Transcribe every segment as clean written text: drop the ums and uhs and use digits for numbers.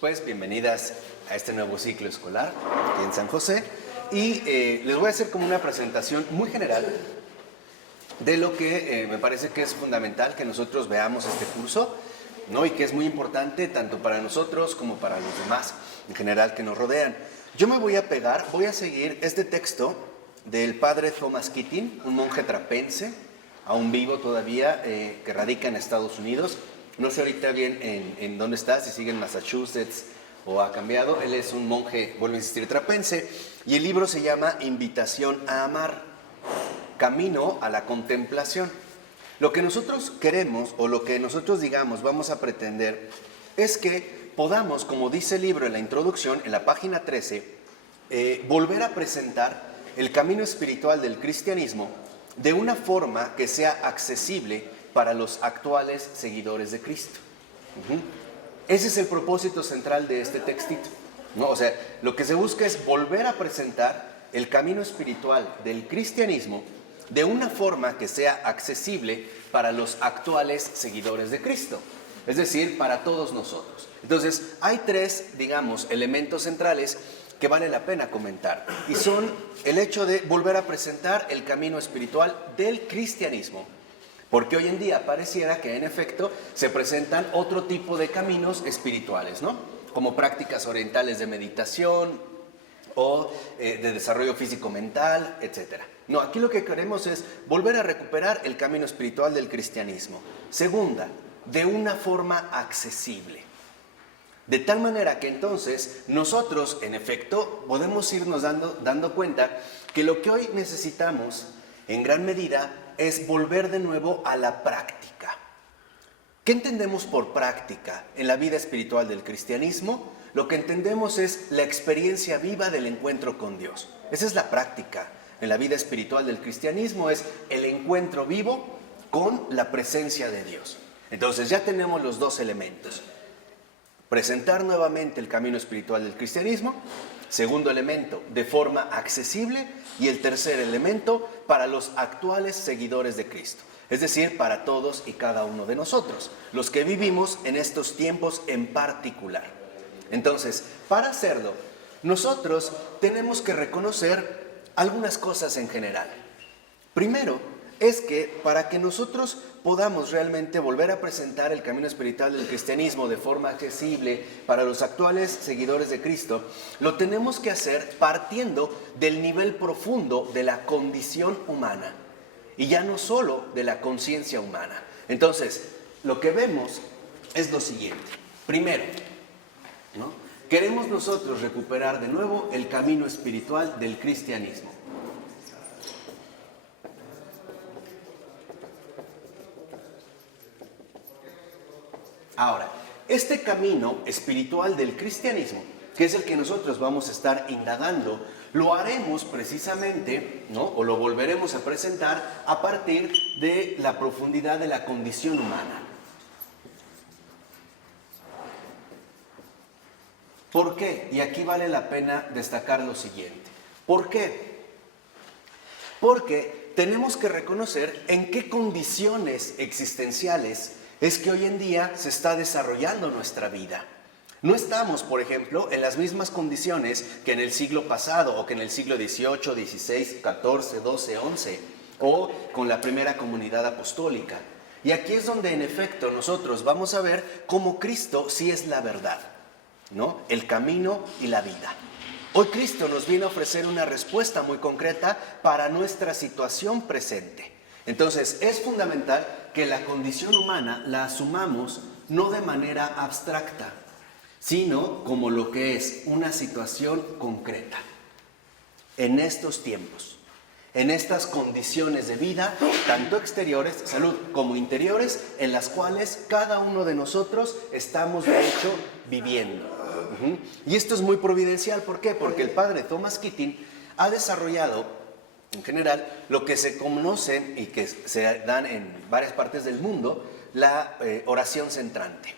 pues bienvenidas a este nuevo ciclo escolar aquí en San José. Y les voy a hacer como una presentación muy general de lo que me parece que es fundamental que nosotros veamos este curso, ¿no? Y que es muy importante tanto para nosotros como para los demás en general que nos rodean. Yo me voy a seguir este texto del padre Thomas Keating, un monje trapense, aún vivo todavía, que radica en Estados Unidos. No sé ahorita bien en dónde está, si sigue en Massachusetts o ha cambiado. Él es un monje, vuelvo a insistir, trapense, y el libro se llama Invitación a amar, camino a la contemplación. Lo que nosotros queremos, o lo que nosotros digamos vamos a pretender, es que podamos, como dice el libro en la introducción, en la página 13, volver a presentar el camino espiritual del cristianismo de una forma que sea accesible para los actuales seguidores de Cristo. Ese es el propósito central de este textito, ¿no? O sea, lo que se busca es volver a presentar el camino espiritual del cristianismo de una forma que sea accesible para los actuales seguidores de Cristo, es decir, para todos nosotros. Entonces, hay tres, digamos, elementos centrales que vale la pena comentar, y son el hecho de volver a presentar el camino espiritual del cristianismo, porque hoy en día pareciera que en efecto se presentan otro tipo de caminos espirituales, ¿no? Como prácticas orientales de meditación o de desarrollo físico-mental, etc. No, aquí lo que queremos es volver a recuperar el camino espiritual del cristianismo. Segunda, de una forma accesible. De tal manera que entonces nosotros, en efecto, podemos irnos dando cuenta que lo que hoy necesitamos, en gran medida, es volver de nuevo a la práctica. ¿Qué entendemos por práctica en la vida espiritual del cristianismo? Lo que entendemos es la experiencia viva del encuentro con Dios. Esa es la práctica en la vida espiritual del cristianismo, es el encuentro vivo con la presencia de Dios. Entonces ya tenemos los dos elementos. Presentar nuevamente el camino espiritual del cristianismo. Segundo elemento, de forma accesible. Y el tercer elemento, para los actuales seguidores de Cristo. Es decir, para todos y cada uno de nosotros, los que vivimos en estos tiempos en particular. Entonces, para hacerlo, nosotros tenemos que reconocer algunas cosas en general. Primero, es que para que nosotros podamos realmente volver a presentar el camino espiritual del cristianismo de forma accesible para los actuales seguidores de Cristo, lo tenemos que hacer partiendo del nivel profundo de la condición humana y ya no solo de la conciencia humana. Entonces, lo que vemos es lo siguiente. Primero, ¿no? Queremos nosotros recuperar de nuevo el camino espiritual del cristianismo. Ahora, este camino espiritual del cristianismo, que es el que nosotros vamos a estar indagando, lo haremos precisamente, ¿no? O lo volveremos a presentar a partir de la profundidad de la condición humana. ¿Por qué? Y aquí vale la pena destacar lo siguiente. ¿Por qué? Porque tenemos que reconocer en qué condiciones existenciales es que hoy en día se está desarrollando nuestra vida. No estamos, por ejemplo, en las mismas condiciones que en el siglo pasado o que en el siglo XVIII, XVI, XIV, XII, XI o con la primera comunidad apostólica. Y aquí es donde en efecto nosotros vamos a ver cómo Cristo sí es la verdad, ¿no? El camino y la vida. Hoy Cristo nos viene a ofrecer una respuesta muy concreta para nuestra situación presente. Entonces es fundamental que la condición humana la asumamos no de manera abstracta, sino como lo que es una situación concreta. En estos tiempos, en estas condiciones de vida, tanto exteriores, salud, como interiores, en las cuales cada uno de nosotros estamos de hecho viviendo. Y esto es muy providencial, ¿por qué? Porque el padre Thomas Keating ha desarrollado en general, lo que se conoce y que se dan en varias partes del mundo, la oración centrante.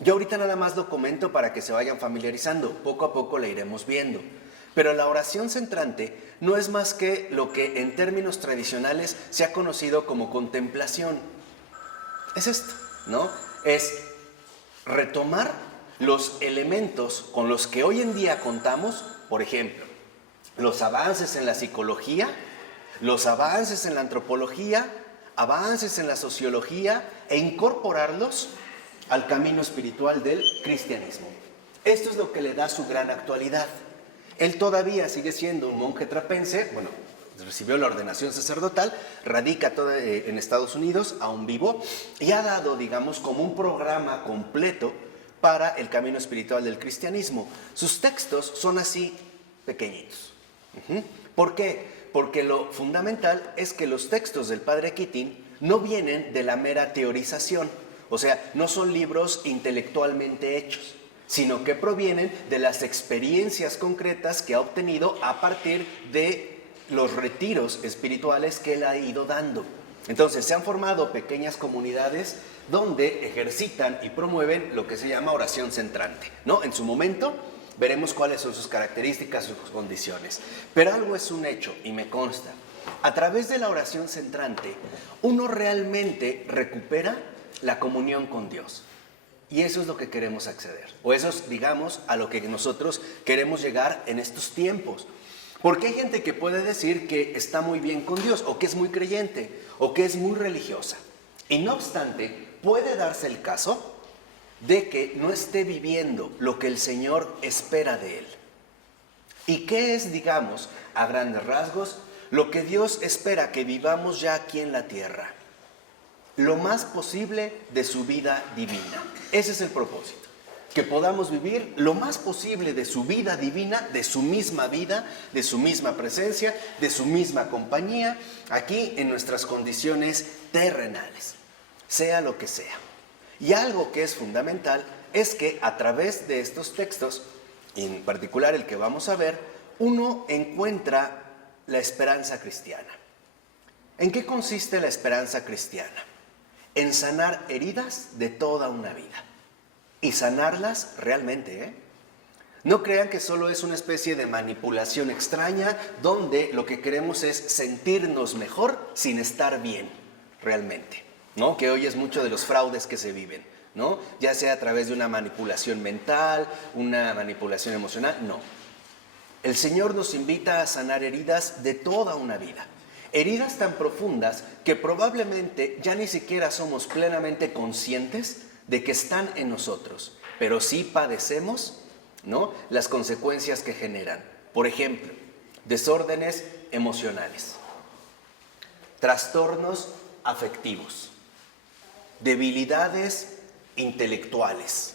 Yo ahorita nada más lo comento para que se vayan familiarizando, poco a poco la iremos viendo. Pero la oración centrante no es más que lo que en términos tradicionales se ha conocido como contemplación. Es esto, ¿no? Es retomar los elementos con los que hoy en día contamos, por ejemplo, los avances en la psicología, los avances en la antropología, avances en la sociología, e incorporarlos al camino espiritual del cristianismo. Esto es lo que le da su gran actualidad. Él todavía sigue siendo un monje trapense, bueno, recibió la ordenación sacerdotal, radica en Estados Unidos, aún vivo, y ha dado, digamos, como un programa completo para el camino espiritual del cristianismo. Sus textos son así pequeñitos. ¿Por qué? Porque lo fundamental es que los textos del Padre Keating no vienen de la mera teorización, o sea, no son libros intelectualmente hechos, sino que provienen de las experiencias concretas que ha obtenido a partir de los retiros espirituales que él ha ido dando. Entonces, se han formado pequeñas comunidades donde ejercitan y promueven lo que se llama oración centrante, ¿no? En su momento veremos cuáles son sus características, sus condiciones. Pero algo es un hecho, y me consta. A través de la oración centrante, uno realmente recupera la comunión con Dios. Y eso es lo que queremos acceder. O eso es, digamos, a lo que nosotros queremos llegar en estos tiempos. Porque hay gente que puede decir que está muy bien con Dios, o que es muy creyente, o que es muy religiosa. Y no obstante, puede darse el caso de que no esté viviendo lo que el Señor espera de él. ¿Y qué es, digamos, a grandes rasgos, lo que Dios espera que vivamos ya aquí en la tierra? Lo más posible de su vida divina. Ese es el propósito. Que podamos vivir lo más posible de su vida divina, de su misma vida, de su misma presencia, de su misma compañía, aquí en nuestras condiciones terrenales, sea lo que sea. Y algo que es fundamental es que a través de estos textos, en particular el que vamos a ver, uno encuentra la esperanza cristiana. ¿En qué consiste la esperanza cristiana? En sanar heridas de toda una vida. Y sanarlas realmente, ¿eh? No crean que solo es una especie de manipulación extraña donde lo que queremos es sentirnos mejor sin estar bien, realmente, ¿no? Que hoy es mucho de los fraudes que se viven, ¿no? Ya sea a través de una manipulación mental, una manipulación emocional, no. El Señor nos invita a sanar heridas de toda una vida. Heridas tan profundas que probablemente ya ni siquiera somos plenamente conscientes de que están en nosotros, pero sí padecemos, ¿no?, las consecuencias que generan. Por ejemplo, desórdenes emocionales, trastornos afectivos, debilidades intelectuales,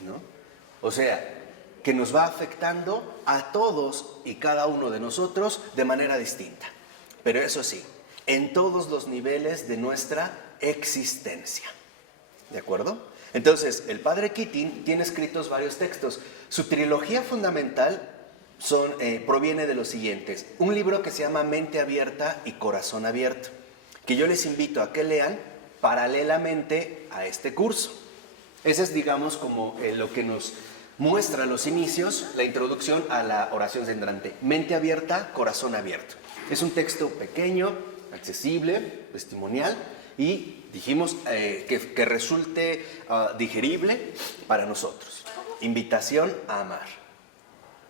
¿no? O sea, que nos va afectando a todos y cada uno de nosotros de manera distinta. Pero eso sí, en todos los niveles de nuestra existencia. ¿De acuerdo? Entonces, el Padre Keating tiene escritos varios textos. Su trilogía fundamental proviene de los siguientes. Un libro que se llama Mente Abierta y Corazón Abierto, que yo les invito a que lean paralelamente a este curso. Ese es, digamos, como lo que nos muestra los inicios, la introducción a la oración centrante. Mente Abierta, Corazón Abierto. Es un texto pequeño, accesible, testimonial, y dijimos que resulte digerible para nosotros. Invitación a amar.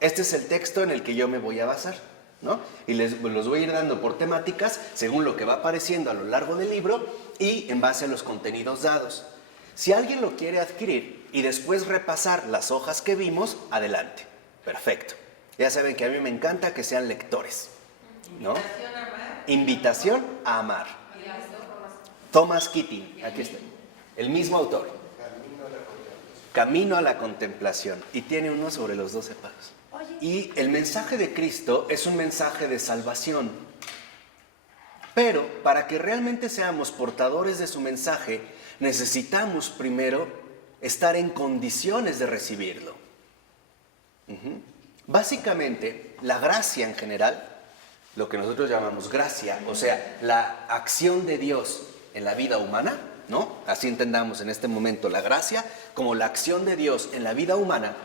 Este es el texto en el que yo me voy a basar, ¿no? Y los voy a ir dando por temáticas según lo que va apareciendo a lo largo del libro y en base a los contenidos dados. Si alguien lo quiere adquirir y después repasar las hojas que vimos, adelante. Perfecto. Ya saben que a mí me encanta que sean lectores, ¿no? Invitación a amar. Thomas Keating, aquí está, el mismo autor. Camino a la contemplación. Y tiene uno sobre los 12 pasos. Y el mensaje de Cristo es un mensaje de salvación. Pero para que realmente seamos portadores de su mensaje, necesitamos primero estar en condiciones de recibirlo. Básicamente, la gracia en general, lo que nosotros llamamos gracia, o sea, la acción de Dios en la vida humana, ¿no? Así entendamos en este momento la gracia como la acción de Dios en la vida humana,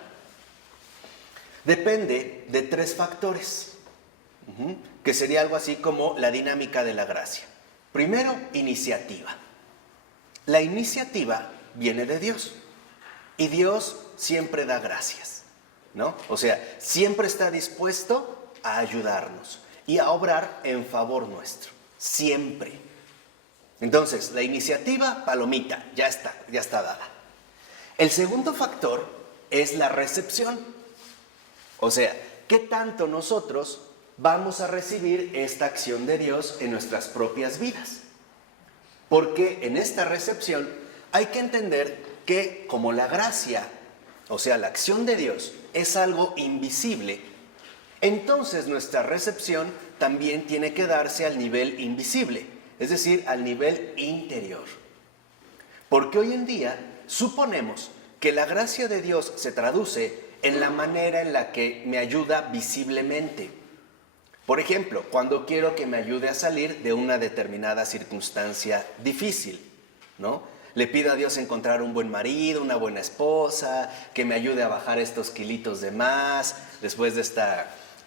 depende de 3 factores, que sería algo así como la dinámica de la gracia. Primero, iniciativa. La iniciativa viene de Dios. Y Dios siempre da gracias, ¿no? O sea, siempre está dispuesto a ayudarnos y a obrar en favor nuestro, siempre. Entonces, la iniciativa, palomita, ya está dada. El segundo factor es la recepción. O sea, ¿qué tanto nosotros vamos a recibir esta acción de Dios en nuestras propias vidas? Porque en esta recepción hay que entender que como la gracia, o sea, la acción de Dios, es algo invisible, entonces nuestra recepción también tiene que darse al nivel invisible, es decir, al nivel interior. Porque hoy en día suponemos que la gracia de Dios se traduce en la manera en la que me ayuda visiblemente. Por ejemplo, cuando quiero que me ayude a salir de una determinada circunstancia difícil, ¿no? Le pido a Dios encontrar un buen marido, una buena esposa, que me ayude a bajar estos kilitos de más después de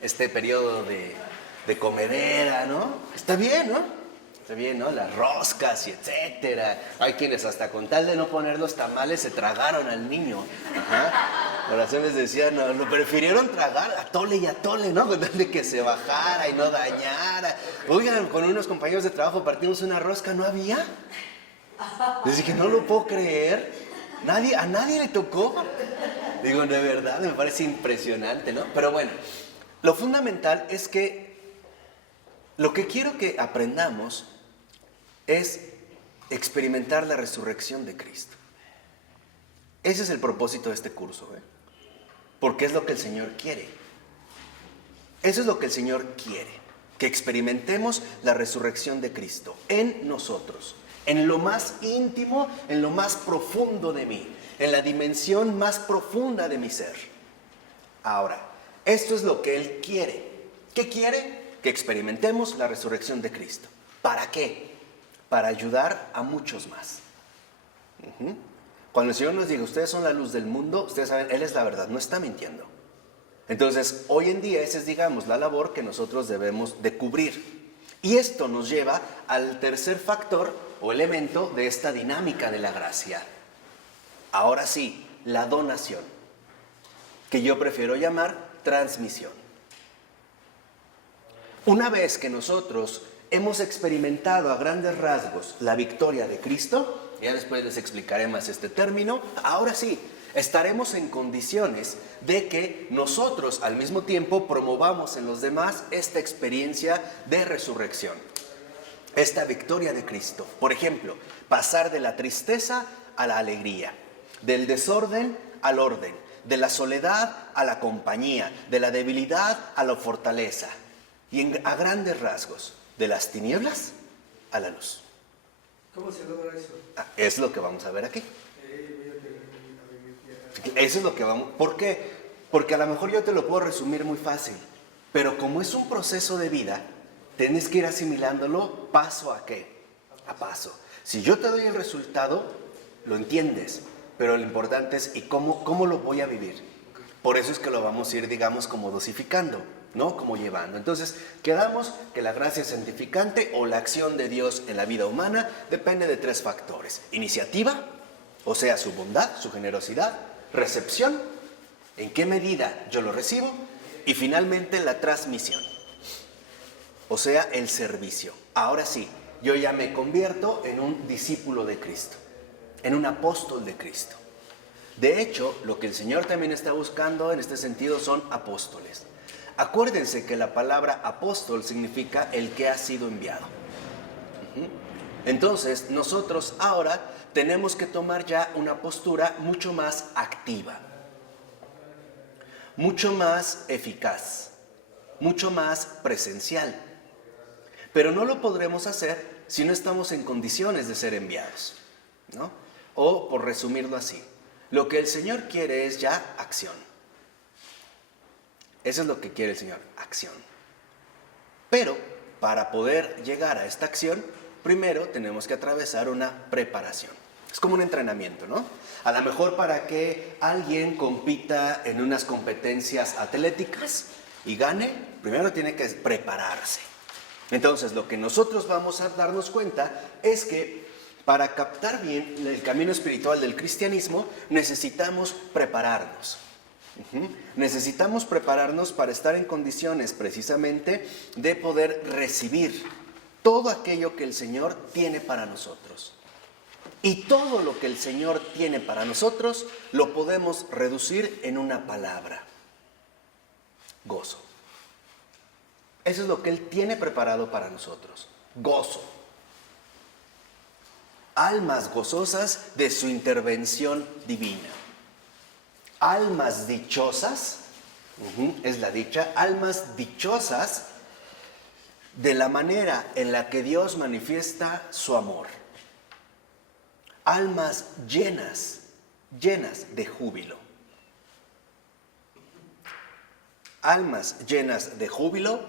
este periodo de comedera, ¿no? Está bien, ¿no? Está bien, ¿no? Las roscas y etcétera. Hay quienes hasta con tal de no poner los tamales se tragaron al niño. Ajá. Oraciones decían, no, lo prefirieron tragar atole y atole, ¿no? Con tal de que se bajara y no dañara. Oigan, con unos compañeros de trabajo partimos una rosca, ¿no había? Les dije, no lo puedo creer. A nadie le tocó. Digo, de verdad, me parece impresionante, ¿no? Pero bueno, lo fundamental es que lo que quiero que aprendamos es experimentar la resurrección de Cristo. Ese es el propósito de este curso, porque es lo que el Señor quiere. Eso es lo que el Señor quiere, que experimentemos la resurrección de Cristo en nosotros, en lo más íntimo, en lo más profundo de mí, en la dimensión más profunda de mi ser. Ahora, esto es lo que Él quiere. ¿Qué quiere? Que experimentemos la resurrección de Cristo. ¿Para qué? Para ayudar a muchos más. Cuando el Señor nos diga, ustedes son la luz del mundo, ustedes saben, Él es la verdad, no está mintiendo. Entonces, hoy en día esa es, digamos, la labor que nosotros debemos de cubrir. Y esto nos lleva al tercer factor o elemento de esta dinámica de la gracia. Ahora sí, la donación, que yo prefiero llamar transmisión. Una vez que nosotros hemos experimentado a grandes rasgos la victoria de Cristo, ya después les explicaré más este término, ahora sí, estaremos en condiciones de que nosotros al mismo tiempo promovamos en los demás esta experiencia de resurrección, esta victoria de Cristo. Por ejemplo, pasar de la tristeza a la alegría, del desorden al orden, de la soledad a la compañía, de la debilidad a la fortaleza. Y a grandes rasgos, de las tinieblas a la luz. ¿Cómo se logra eso? Es lo que vamos a ver aquí. Eso es lo que vamos... ¿Por qué? Porque a lo mejor yo te lo puedo resumir muy fácil, pero como es un proceso de vida, tienes que ir asimilándolo paso a qué, a paso. Si yo te doy el resultado, lo entiendes, pero lo importante es ¿y cómo lo voy a vivir? Por eso es que lo vamos a ir, digamos, como dosificando, ¿no? Como llevando. Entonces, quedamos que la gracia santificante o la acción de Dios en la vida humana depende de tres factores. Iniciativa, o sea, su bondad, su generosidad. Recepción, en qué medida yo lo recibo. Y finalmente la transmisión, o sea, el servicio. Ahora sí, yo ya me convierto en un discípulo de Cristo, en un apóstol de Cristo. De hecho, lo que el Señor también está buscando en este sentido son apóstoles. Acuérdense que la palabra apóstol significa el que ha sido enviado. Entonces, nosotros ahora tenemos que tomar ya una postura mucho más activa, mucho más eficaz, mucho más presencial. Pero no lo podremos hacer si no estamos en condiciones de ser enviados, ¿no? O, por resumirlo así, lo que el Señor quiere es ya acción. Eso es lo que quiere el Señor, acción. Pero para poder llegar a esta acción, primero tenemos que atravesar una preparación. Es como un entrenamiento, ¿no? A lo mejor para que alguien compita en unas competencias atléticas y gane, primero tiene que prepararse. Entonces, lo que nosotros vamos a darnos cuenta es que Para captar bien el camino espiritual del cristianismo, necesitamos prepararnos. Necesitamos prepararnos para estar en condiciones precisamente de poder recibir todo aquello que el Señor tiene para nosotros. Y todo lo que el Señor tiene para nosotros lo podemos reducir en una palabra: gozo. Eso es lo que Él tiene preparado para nosotros: gozo. Almas gozosas de su intervención divina. Almas dichosas, es la dicha, almas dichosas de la manera en la que Dios manifiesta su amor. Almas llenas de júbilo. Almas llenas de júbilo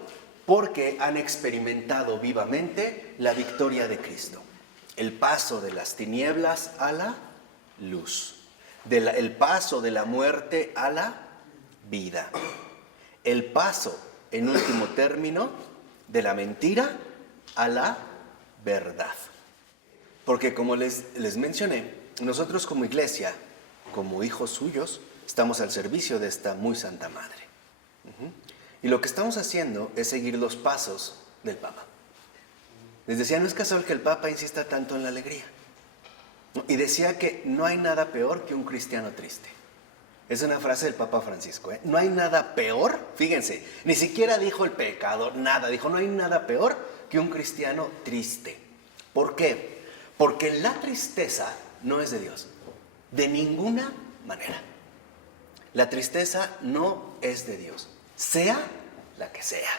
porque han experimentado vivamente la victoria de Cristo. El paso de las tinieblas a la luz. El paso de la muerte a la vida. El paso, en último término, de la mentira a la verdad. Porque como les mencioné, nosotros como iglesia, como hijos suyos, estamos al servicio de esta muy santa madre. Y lo que estamos haciendo es seguir los pasos del Papa. Les decía, no es casual que el Papa insista tanto en la alegría. Y decía que no hay nada peor que un cristiano triste. Es una frase del Papa Francisco, ¿eh? No hay nada peor, fíjense, ni siquiera dijo el pecado, nada. Dijo, no hay nada peor que un cristiano triste. ¿Por qué? Porque la tristeza no es de Dios, de ninguna manera. La tristeza no es de Dios, sea la que sea.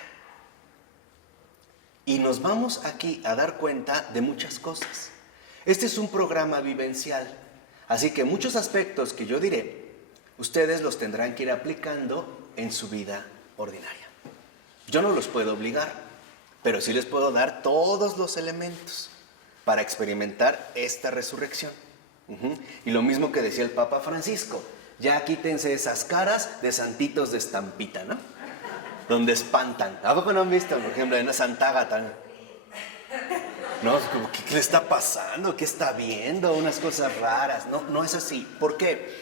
Y nos vamos aquí a dar cuenta de muchas cosas. Este es un programa vivencial, así que muchos aspectos que yo diré, ustedes los tendrán que ir aplicando en su vida ordinaria. Yo no los puedo obligar, pero sí les puedo dar todos los elementos para experimentar esta resurrección. Y lo mismo que decía el Papa Francisco, ya quítense esas caras de santitos de estampita, ¿no? Donde espantan. ¿A poco no han visto, por ejemplo, en una Santa Ágata? ¿No? ¿Qué le está pasando? ¿Qué está viendo? Unas cosas raras. No es así. ¿Por qué?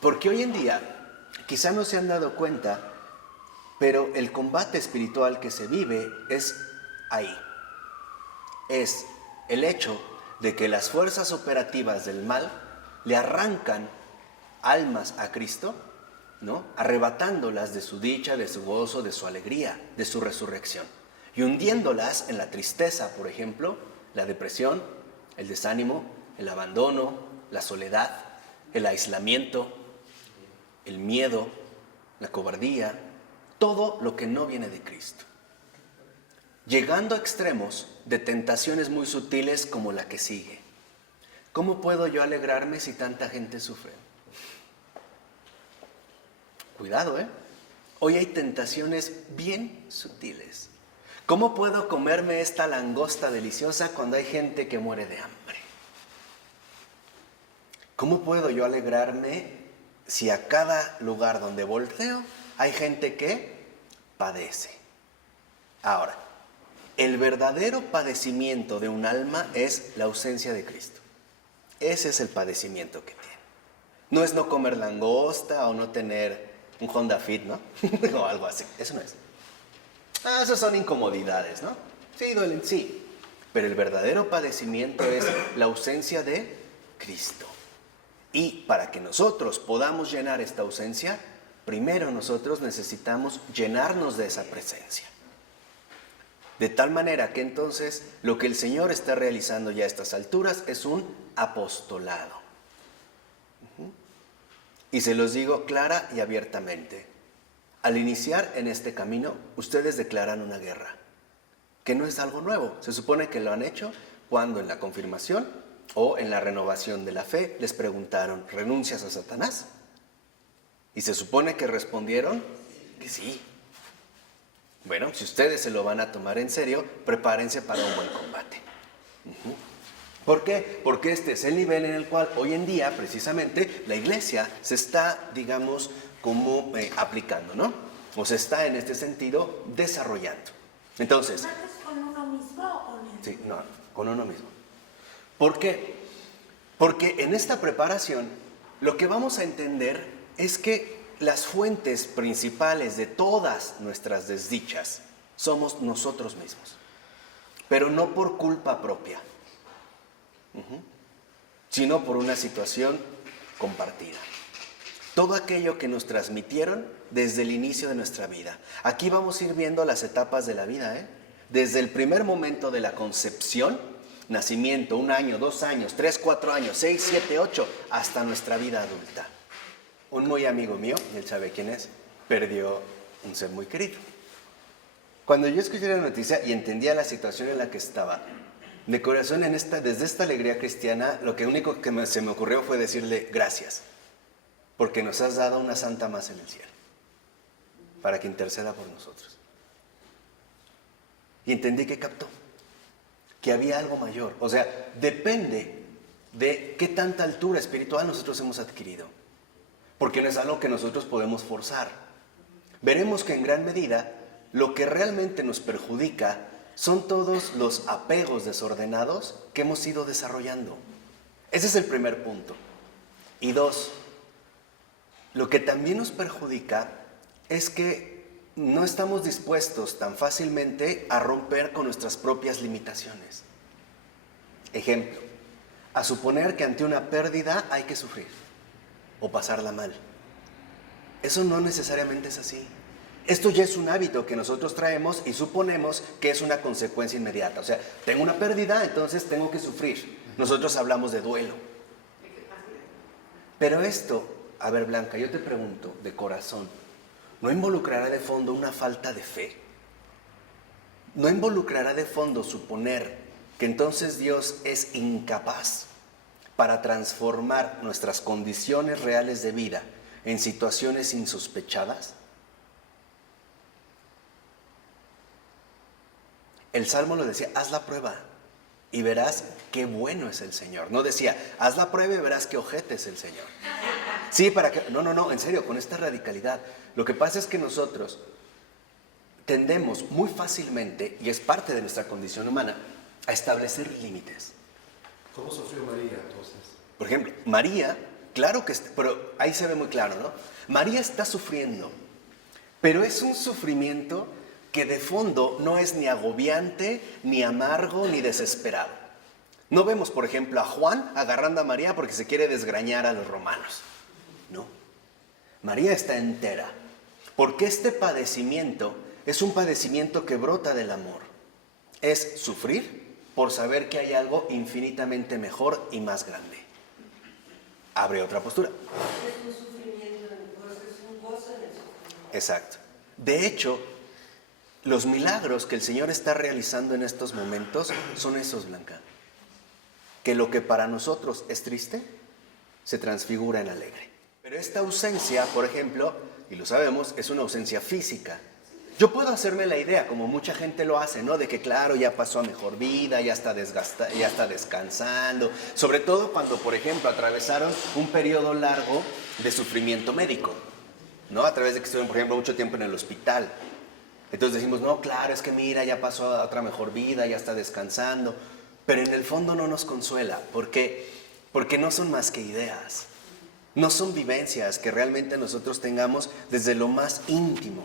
Porque hoy en día, quizá no se han dado cuenta, pero el combate espiritual que se vive es ahí. Es el hecho de que las fuerzas operativas del mal le arrancan almas a Cristo, ¿no? Arrebatándolas de su dicha, de su gozo, de su alegría, de su resurrección. Y hundiéndolas en la tristeza, por ejemplo, la depresión, el desánimo, el abandono, la soledad, el aislamiento, el miedo, la cobardía, todo lo que no viene de Cristo. Llegando a extremos de tentaciones muy sutiles como la que sigue. ¿Cómo puedo yo alegrarme si tanta gente sufre? Cuidado, ¿eh? Hoy hay tentaciones bien sutiles. ¿Cómo puedo comerme esta langosta deliciosa cuando hay gente que muere de hambre? ¿Cómo puedo yo alegrarme si a cada lugar donde volteo hay gente que padece? Ahora, el verdadero padecimiento de un alma es la ausencia de Cristo. Ese es el padecimiento que tiene. No es no comer langosta o no tener un Honda Fit, ¿no? O algo así. Eso no es. Esas son incomodidades, ¿no? Sí, duelen, sí. Pero el verdadero padecimiento es la ausencia de Cristo. Y para que nosotros podamos llenar esta ausencia, primero nosotros necesitamos llenarnos de esa presencia. De tal manera que entonces lo que el Señor está realizando ya a estas alturas es un apostolado. Y se los digo clara y abiertamente. Al iniciar en este camino, ustedes declaran una guerra, que no es algo nuevo. Se supone que lo han hecho cuando en la confirmación o en la renovación de la fe les preguntaron, ¿renuncias a Satanás? Y se supone que respondieron que sí. Bueno, si ustedes se lo van a tomar en serio, prepárense para un buen combate. ¿Por qué? Porque este es el nivel en el cual hoy en día, precisamente, la iglesia se está, digamos, como aplicando, ¿no? O se está en este sentido desarrollando. Entonces, ¿Con uno mismo o en el Sí, no, con uno mismo. ¿Por qué? Porque en esta preparación lo que vamos a entender es que las fuentes principales de todas nuestras desdichas somos nosotros mismos, pero no por culpa propia, sino por una situación compartida. Todo aquello que nos transmitieron desde el inicio de nuestra vida. Aquí vamos a ir viendo las etapas de la vida, desde el primer momento de la concepción, nacimiento, 1 año, 2 años, 3, 4 años, 6, 7, 8, hasta nuestra vida adulta. Un muy amigo mío, y él sabe quién es, perdió un ser muy querido. Cuando yo escuché la noticia y entendía la situación en la que estaba, de corazón desde esta alegría cristiana, lo único que se me ocurrió fue decirle gracias, porque nos has dado una santa más en el cielo, para que interceda por nosotros. Y entendí que captó, que había algo mayor. O sea, depende de qué tanta altura espiritual nosotros hemos adquirido, porque no es algo que nosotros podemos forzar. Veremos que en gran medida lo que realmente nos perjudica son todos los apegos desordenados que hemos ido desarrollando. Ese es el primer punto. Y 2, lo que también nos perjudica es que no estamos dispuestos tan fácilmente a romper con nuestras propias limitaciones. Ejemplo, a suponer que ante una pérdida hay que sufrir o pasarla mal. Eso no necesariamente es así. Esto ya es un hábito que nosotros traemos y suponemos que es una consecuencia inmediata. O sea, tengo una pérdida, entonces tengo que sufrir. Nosotros hablamos de duelo. Pero esto, a ver, Blanca, yo te pregunto de corazón, ¿no involucrará de fondo una falta de fe? ¿No involucrará de fondo suponer que entonces Dios es incapaz para transformar nuestras condiciones reales de vida en situaciones insospechadas? El Salmo lo decía, haz la prueba y verás qué bueno es el Señor. No decía, haz la prueba y verás qué ojete es el Señor. Sí, para que... No, en serio, con esta radicalidad. Lo que pasa es que nosotros tendemos muy fácilmente, y es parte de nuestra condición humana, a establecer límites. ¿Cómo sufrió María entonces? Por ejemplo, María, claro que... pero ahí se ve muy claro, ¿no? María está sufriendo, pero es un sufrimiento que de fondo no es ni agobiante, ni amargo, ni desesperado. No vemos, por ejemplo, a Juan agarrando a María porque se quiere desgrañar a los romanos. No. María está entera, porque este padecimiento es un padecimiento que brota del amor. Es sufrir por saber que hay algo infinitamente mejor y más grande. Abre otra postura. Es un sufrimiento, es un gozo en el sufrimiento. Exacto. De hecho, los milagros que el Señor está realizando en estos momentos son esos, Blanca. Que lo que para nosotros es triste, se transfigura en alegre. Pero esta ausencia, por ejemplo, y lo sabemos, es una ausencia física. Yo puedo hacerme la idea, como mucha gente lo hace, ¿no? De que claro, ya pasó a mejor vida, ya está descansando. Sobre todo cuando, por ejemplo, atravesaron un periodo largo de sufrimiento médico, ¿no? A través de que estuvieron, por ejemplo, mucho tiempo en el hospital. Entonces decimos, no, claro, es que mira, ya pasó a otra mejor vida, ya está descansando. Pero en el fondo no nos consuela. ¿Por qué? Porque no son más que ideas. No son vivencias que realmente nosotros tengamos desde lo más íntimo.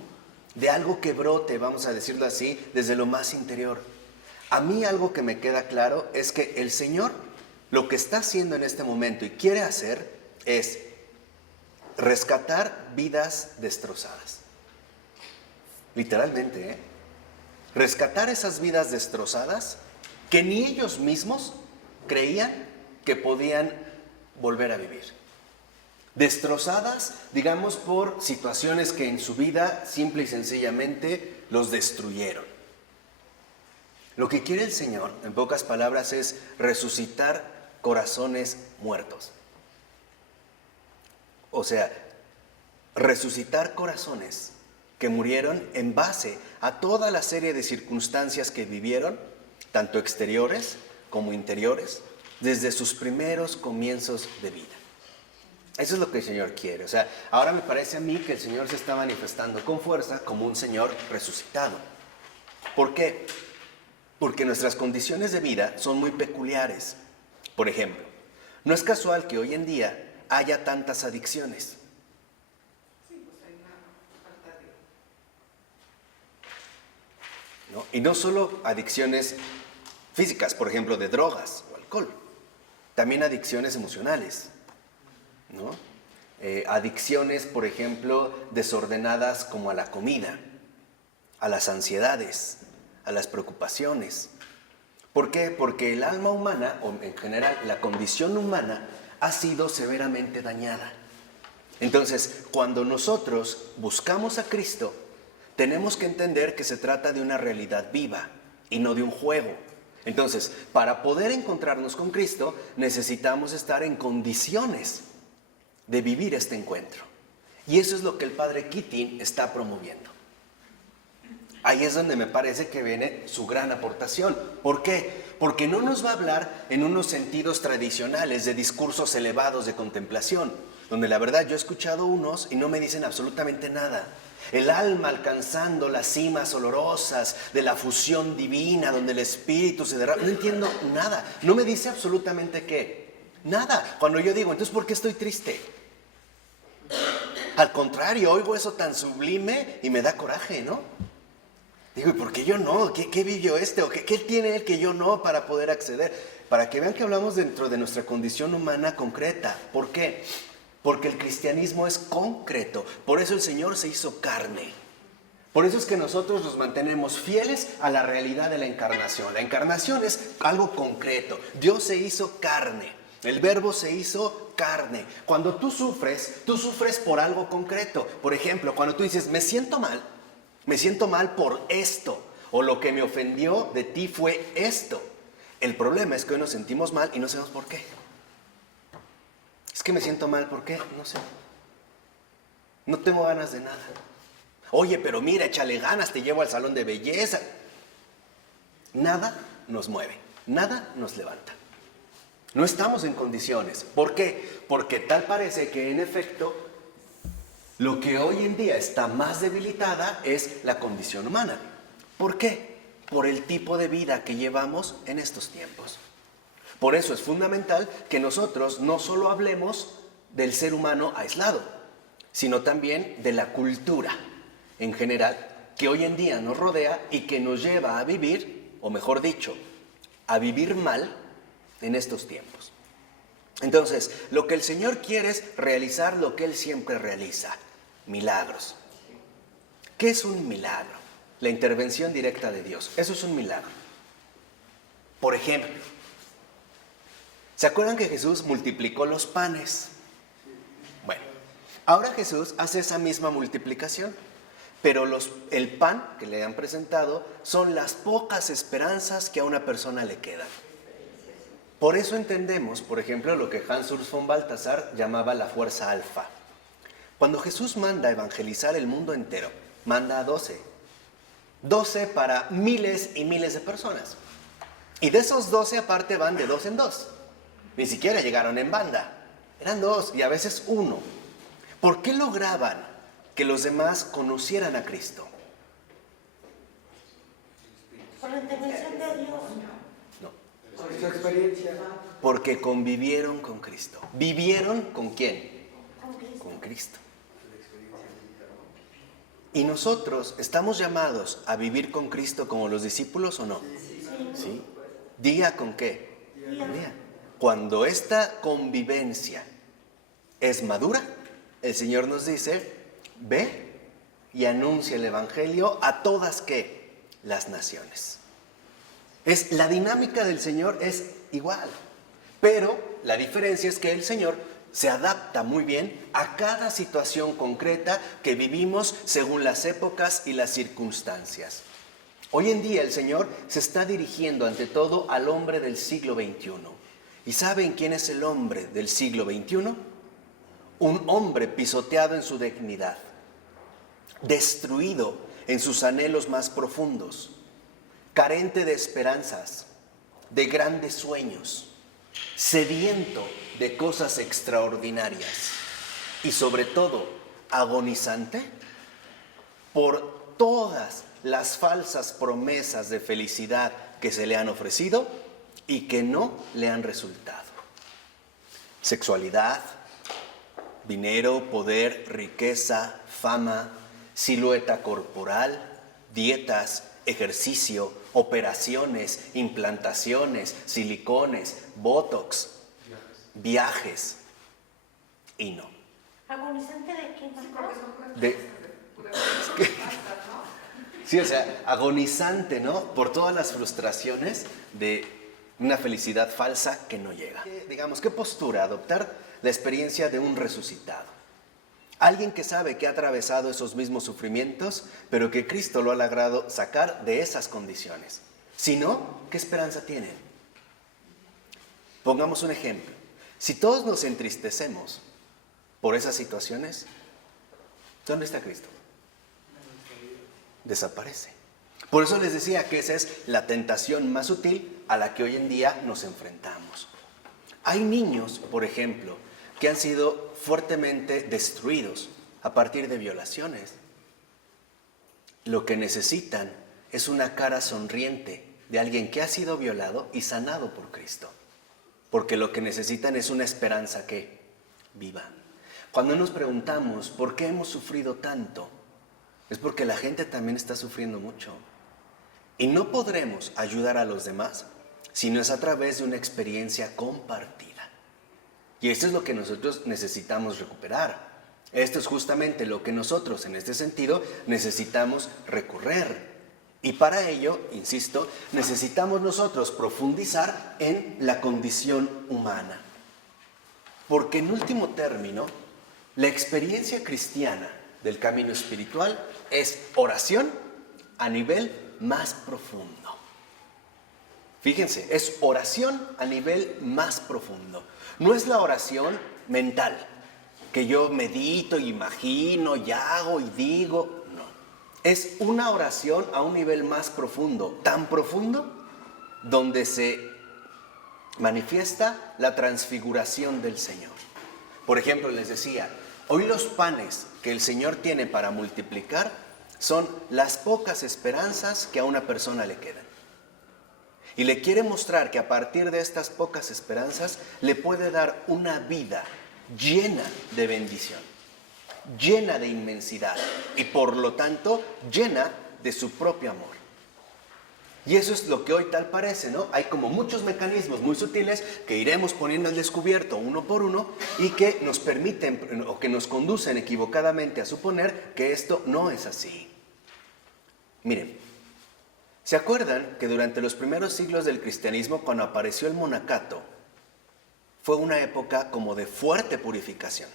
De algo que brote, vamos a decirlo así, desde lo más interior. A mí algo que me queda claro es que el Señor lo que está haciendo en este momento y quiere hacer es rescatar vidas destrozadas. Literalmente, ¿eh? Rescatar esas vidas destrozadas que ni ellos mismos creían que podían volver a vivir. Destrozadas, digamos, por situaciones que en su vida simple y sencillamente los destruyeron. Lo que quiere el Señor, en pocas palabras, es resucitar corazones muertos. O sea, resucitar corazones que murieron en base a toda la serie de circunstancias que vivieron, tanto exteriores como interiores, desde sus primeros comienzos de vida. Eso es lo que el Señor quiere. O sea, ahora me parece a mí que el Señor se está manifestando con fuerza como un Señor resucitado. ¿Por qué? porque nuestras condiciones de vida son muy peculiares. Por ejemplo, no es casual que hoy en día haya tantas adicciones. ¿No? Y no solo adicciones físicas, por ejemplo, de drogas o alcohol, también adicciones emocionales, ¿no? Adicciones, por ejemplo, desordenadas como a la comida, a las ansiedades, a las preocupaciones. ¿Por qué? Porque el alma humana, o en general la condición humana, ha sido severamente dañada. Entonces, cuando nosotros buscamos a Cristo, tenemos que entender que se trata de una realidad viva y no de un juego. Entonces, para poder encontrarnos con Cristo, necesitamos estar en condiciones de vivir este encuentro. Y eso es lo que el padre Keating está promoviendo. Ahí es donde me parece que viene su gran aportación. ¿Por qué? Porque no nos va a hablar en unos sentidos tradicionales de discursos elevados de contemplación, donde la verdad yo he escuchado unos y no me dicen absolutamente nada. El alma alcanzando las cimas olorosas de la fusión divina, donde el espíritu se derrama. No entiendo nada. No me dice absolutamente qué. Nada. Cuando yo digo, entonces, ¿por qué estoy triste? Al contrario, oigo eso tan sublime y me da coraje, ¿no? Digo, ¿y por qué yo no? ¿Qué vivió este? ¿O qué tiene él que yo no para poder acceder? Para que vean que hablamos dentro de nuestra condición humana concreta. ¿Por qué? Porque el cristianismo es concreto. Por eso el Señor se hizo carne. Por eso es que nosotros nos mantenemos fieles a la realidad de la encarnación. La encarnación es algo concreto. Dios se hizo carne. El Verbo se hizo carne. Cuando tú sufres por algo concreto. Por ejemplo, cuando tú dices, me siento mal por esto, o lo que me ofendió de ti fue esto. El problema es que hoy nos sentimos mal y no sabemos por qué. Es que me siento mal, ¿por qué? No sé. No tengo ganas de nada. Oye, pero mira, échale ganas, te llevo al salón de belleza. Nada nos mueve, nada nos levanta. No estamos en condiciones. ¿Por qué? Porque tal parece que en efecto lo que hoy en día está más debilitada es la condición humana. ¿Por qué? Por el tipo de vida que llevamos en estos tiempos. Por eso es fundamental que nosotros no solo hablemos del ser humano aislado, sino también de la cultura en general que hoy en día nos rodea y que nos lleva a vivir, o mejor dicho, a vivir mal en estos tiempos. Entonces, lo que el Señor quiere es realizar lo que Él siempre realiza: milagros. ¿Qué es un milagro? La intervención directa de Dios. Eso es un milagro. Por ejemplo, ¿se acuerdan que Jesús multiplicó los panes? Bueno, ahora Jesús hace esa misma multiplicación, pero el pan que le han presentado son las pocas esperanzas que a una persona le quedan. Por eso entendemos, por ejemplo, lo que Hans Urs von Balthasar llamaba la fuerza alfa. Cuando Jesús manda a evangelizar el mundo entero, manda a 12. 12 para miles y miles de personas. Y de esos 12 aparte van de 2 en 2. Ni siquiera llegaron en banda. Eran 2 y a veces 1. ¿Por qué lograban que los demás conocieran a Cristo? Por la intervención de Dios. No. Por su experiencia. Porque convivieron con Cristo. ¿Vivieron con quién? Con Cristo. Con Cristo. ¿Y nosotros estamos llamados a vivir con Cristo como los discípulos o no? ¿Sí? ¿Día con qué? Día. Cuando esta convivencia es madura, el Señor nos dice, ve y anuncia el Evangelio a todas ¿qué? Las naciones. La dinámica del Señor es igual, pero la diferencia es que el Señor se adapta muy bien a cada situación concreta que vivimos según las épocas y las circunstancias. Hoy en día el Señor se está dirigiendo ante todo al hombre del siglo XXI. ¿Y saben quién es el hombre del siglo XXI? Un hombre pisoteado en su dignidad, destruido en sus anhelos más profundos, carente de esperanzas, de grandes sueños, sediento de cosas extraordinarias y sobre todo agonizante por todas las falsas promesas de felicidad que se le han ofrecido y que no le han resultado. Sexualidad, dinero, poder, riqueza, fama, silueta corporal, dietas, ejercicio, operaciones, implantaciones, silicones, botox, viajes y no. ¿Agonizante de qué, pastor? Sí, o sea, agonizante, ¿no? Por todas las frustraciones de una felicidad falsa que no llega. Digamos, ¿qué postura adoptar? La experiencia de un resucitado. Alguien que sabe que ha atravesado esos mismos sufrimientos, pero que Cristo lo ha logrado sacar de esas condiciones. Si no, ¿qué esperanza tienen? Pongamos un ejemplo. Si todos nos entristecemos por esas situaciones, ¿dónde está Cristo? Desaparece. Por eso les decía que esa es la tentación más sutil a la que hoy en día nos enfrentamos. Hay niños, por ejemplo, que han sido fuertemente destruidos a partir de violaciones. Lo que necesitan es una cara sonriente de alguien que ha sido violado y sanado por Cristo. Porque lo que necesitan es una esperanza que viva. Cuando nos preguntamos por qué hemos sufrido tanto, es porque la gente también está sufriendo mucho. Y no podremos ayudar a los demás si no es a través de una experiencia compartida. Y esto es lo que nosotros necesitamos recuperar. Esto es justamente lo que nosotros, en este sentido, necesitamos recorrer. Y para ello, insisto, necesitamos nosotros profundizar en la condición humana. Porque en último término, la experiencia cristiana del camino espiritual es oración a nivel más profundo. Fíjense, es oración a nivel más profundo. No es la oración mental, que yo medito, imagino, y hago y digo. No. Es una oración a un nivel más profundo, tan profundo, donde se manifiesta la transfiguración del Señor. Por ejemplo, les decía, hoy los panes que el Señor tiene para multiplicar son las pocas esperanzas que a una persona le quedan. Y le quiere mostrar que a partir de estas pocas esperanzas le puede dar una vida llena de bendición, llena de inmensidad y por lo tanto llena de su propio amor. Y eso es lo que hoy tal parece, ¿no? Hay como muchos mecanismos muy sutiles que iremos poniendo al descubierto uno por uno y que nos permiten o que nos conducen equivocadamente a suponer que esto no es así. Miren, ¿se acuerdan que durante los primeros siglos del cristianismo, cuando apareció el monacato, fue una época como de fuerte purificación,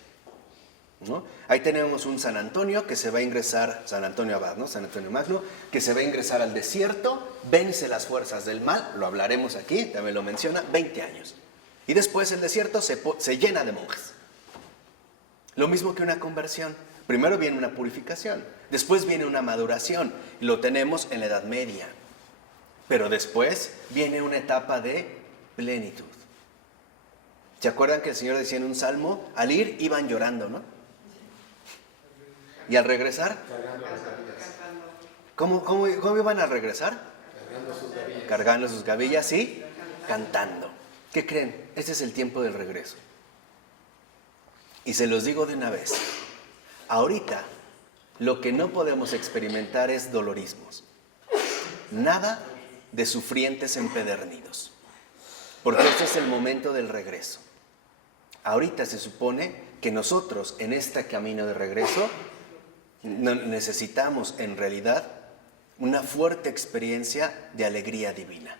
¿no? Ahí tenemos un San Antonio que se va a ingresar, San Antonio Abad, ¿no? San Antonio Magno, que se va a ingresar al desierto, vence las fuerzas del mal, lo hablaremos aquí, también lo menciona, 20 años. Y después el desierto se llena de monjes. Lo mismo que una conversión. Primero viene una purificación, después viene una maduración, y lo tenemos en la Edad Media. Pero después viene una etapa de plenitud. ¿Se acuerdan que el Señor decía en un salmo? Al ir iban llorando, ¿no? ¿Y al regresar? Cargando las gavillas. ¿Cómo iban a regresar? Cargando sus gavillas. Cargando sus gavillas y cantando. ¿Qué creen? Este es el tiempo del regreso. Y se los digo de una vez. Ahorita, lo que no podemos experimentar es dolorismos. Nada de sufrientes empedernidos. Porque este es el momento del regreso. Ahorita se supone que nosotros en este camino de regreso necesitamos en realidad una fuerte experiencia de alegría divina.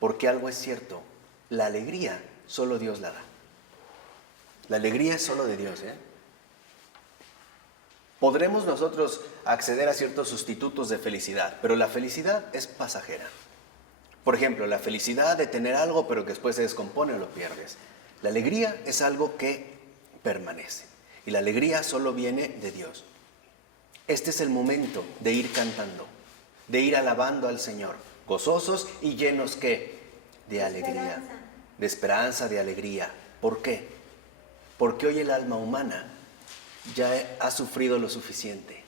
Porque algo es cierto, la alegría solo Dios la da. La alegría es solo de Dios, ¿eh? Podremos nosotros acceder a ciertos sustitutos de felicidad, pero la felicidad es pasajera. Por ejemplo, la felicidad de tener algo pero que después se descompone o lo pierdes. La alegría es algo que permanece y la alegría solo viene de Dios. Este es el momento de ir cantando, de ir alabando al Señor, gozosos y llenos ¿qué? De alegría, de esperanza, de alegría. ¿Por qué? Porque hoy el alma humana ya ha sufrido lo suficiente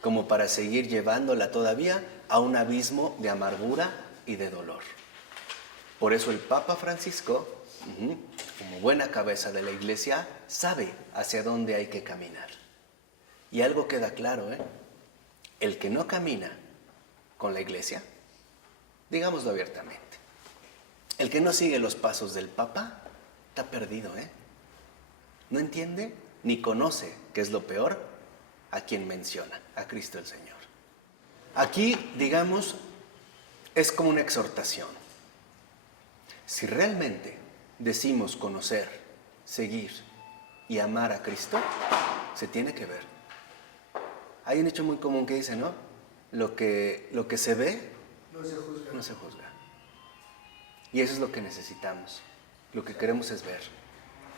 como para seguir llevándola todavía a un abismo de amargura y de dolor. Por eso el Papa Francisco, como buena cabeza de la Iglesia, sabe hacia dónde hay que caminar. Y algo queda claro, el que no camina con la Iglesia, digámoslo abiertamente, el que no sigue los pasos del Papa, está perdido, No entiende ni conoce, que es lo peor, a quien menciona, a Cristo el Señor. Aquí, digamos, es como una exhortación. Si realmente decimos conocer, seguir y amar a Cristo, se tiene que ver. Hay un hecho muy común que dice, ¿no? Lo que se ve, no se juzga. Y eso es lo que necesitamos. Lo que queremos es ver.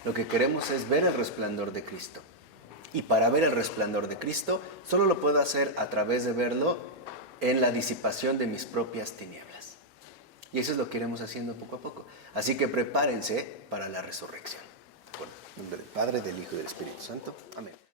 Lo que queremos es ver el resplandor de Cristo. Y para ver el resplandor de Cristo, solo lo puedo hacer a través de verlo en la disipación de mis propias tinieblas. Y eso es lo que iremos haciendo poco a poco. Así que prepárense para la resurrección. En nombre del Padre, del Hijo y del Espíritu Santo. Amén.